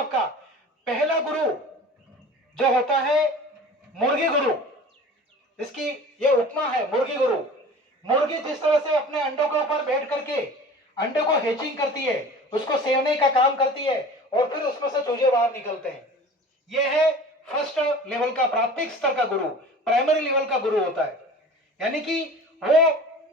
आपका पहला गुरु जो होता है मुर्गी गुरु, इसकी ये उपमा है मुर्गी गुरु। मुर्गी जिस तरह से अपने अंडों के ऊपर बैठ करके अंडे को हैचिंग करती है, उसको सेवने का काम करती है और फिर उसमें से चूजे बाहर निकलते हैं। ये है फर्स्ट लेवल का, प्राथमिक स्तर का गुरु, प्राइमरी लेवल का गुरु होता है। यानी कि वो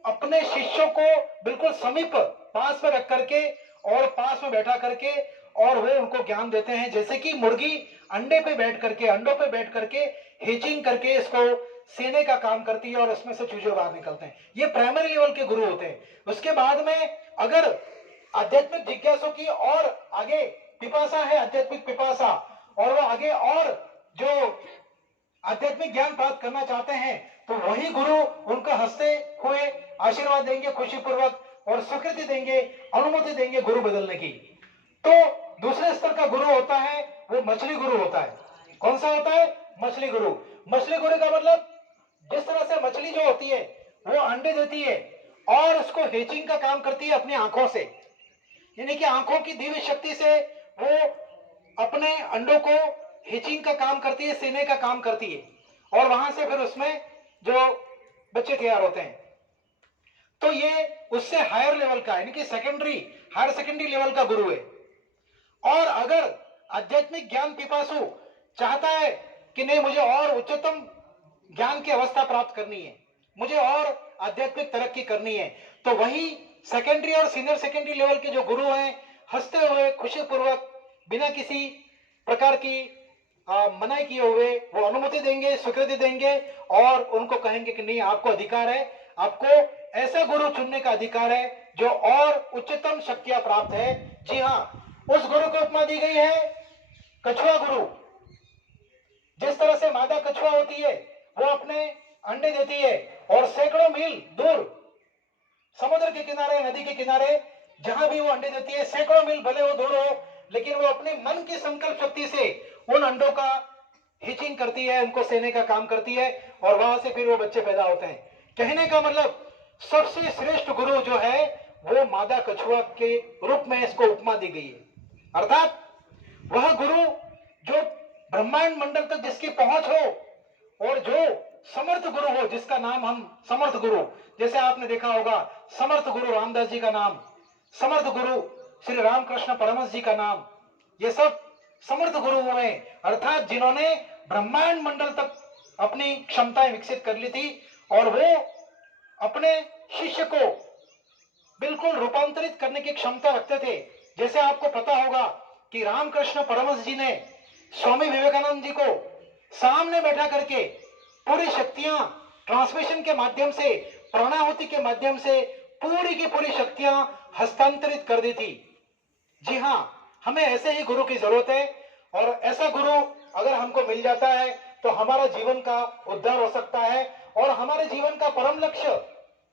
अपने शिष्यों को बिल्कुल समीप पास में रख करके और पास में बैठा करके और वो उनको ज्ञान देते हैं। जैसे कि मुर्गी अंडे पे बैठ करके, अंडों पे बैठ करके हेचिंग करके इसको सेने का काम करती है और उसमें से चूजे बाहर निकलते हैं। ये प्राइमरी लेवल के गुरु होते हैं। उसके बाद में अगर आध्यात्मिक जिज्ञासु की और आगे पिपासा है, आध्यात्मिक पिपासा, और वो आगे और जो आध्यात्मिक ज्ञान प्राप्त करना चाहते हैं तो वही गुरु उनको हंसते हुए आशीर्वाद देंगे, खुशीपूर्वक, और स्वीकृति देंगे, अनुमति देंगे गुरु बदलने की। तो दूसरे स्तर का गुरु होता है वो मछली गुरु होता है। कौन सा होता है? मछली गुरु। मछली गुरु का मतलब जिस तरह से मछली जो होती है वो अंडे देती है और उसको हेचिंग का काम करती है अपनी आंखों से, यानी कि आंखों की दिव्य शक्ति से वो अपने अंडों को हेचिंग का काम करती है, सेने का काम करती है और वहां से फिर उसमें जो बच्चे तैयार होते हैं। तो ये उससे हायर लेवल का, यानी कि हायर सेकेंडरी लेवल का गुरु है। और अगर आध्यात्मिक ज्ञान पिपासु चाहता है कि नहीं, मुझे और उच्चतम ज्ञान की अवस्था प्राप्त करनी है, मुझे और आध्यात्मिक तरक्की करनी है, तो वही सेकेंडरी और सीनियर सेकेंडरी लेवल के जो गुरु हैं हंसते हुए, खुशीपूर्वक, बिना किसी प्रकार की मनाही किए हुए वो अनुमति देंगे, स्वीकृति देंगे और उनको कहेंगे कि नहीं, आपको अधिकार है, आपको ऐसा गुरु चुनने का अधिकार है जो और उच्चतम शक्तियां प्राप्त है। जी हाँ, उस गुरु को उपमा दी गई है कछुआ गुरु। जिस तरह से मादा कछुआ होती है वो अपने अंडे देती है और सैकड़ों मील दूर समुद्र के किनारे, नदी के किनारे, जहां भी वो अंडे देती है, सैकड़ों मील भले वो दूर हो, लेकिन वो अपने मन की संकल्प शक्ति से उन अंडों का हिचिंग करती है, उनको सेने का काम करती है और वहां से फिर वो बच्चे पैदा होते हैं। कहने का मतलब सबसे श्रेष्ठ गुरु जो है वो मादा कछुआ के रूप में इसको उपमा दी गई है। अर्थात वह गुरु जो ब्रह्मांड मंडल तक जिसकी पहुंच हो और जो समर्थ गुरु हो, जिसका नाम हम समर्थ गुरु, जैसे आपने देखा होगा समर्थ गुरु रामदास जी का नाम, समर्थ गुरु श्री रामकृष्ण परमहंस जी का नाम, ये सब समर्थ गुरु हुए, अर्थात जिन्होंने ब्रह्मांड मंडल तक अपनी क्षमताएं विकसित कर ली थी और वो अपने शिष्य को बिल्कुल रूपांतरित करने की क्षमता रखते थे। जैसे आपको पता होगा कि रामकृष्ण परमहंस जी ने स्वामी विवेकानंद जी को सामने बैठा करके पूरी शक्तियां ट्रांसमिशन के माध्यम से, प्राणाहुति के माध्यम से पूरी की पूरी शक्तियां हस्तांतरित कर दी थी। जी हाँ, हमें ऐसे ही गुरु की जरूरत है और ऐसा गुरु अगर हमको मिल जाता है तो हमारा जीवन का उद्धार हो सकता है और हमारे जीवन का परम लक्ष्य,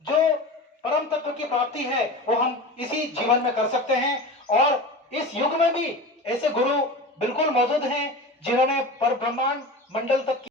जो परम तत्व की प्राप्ति है, वो हम इसी जीवन में कर सकते हैं। और इस युग में भी ऐसे गुरु बिल्कुल मौजूद हैं जिन्होंने पर ब्रह्मांड मंडल तक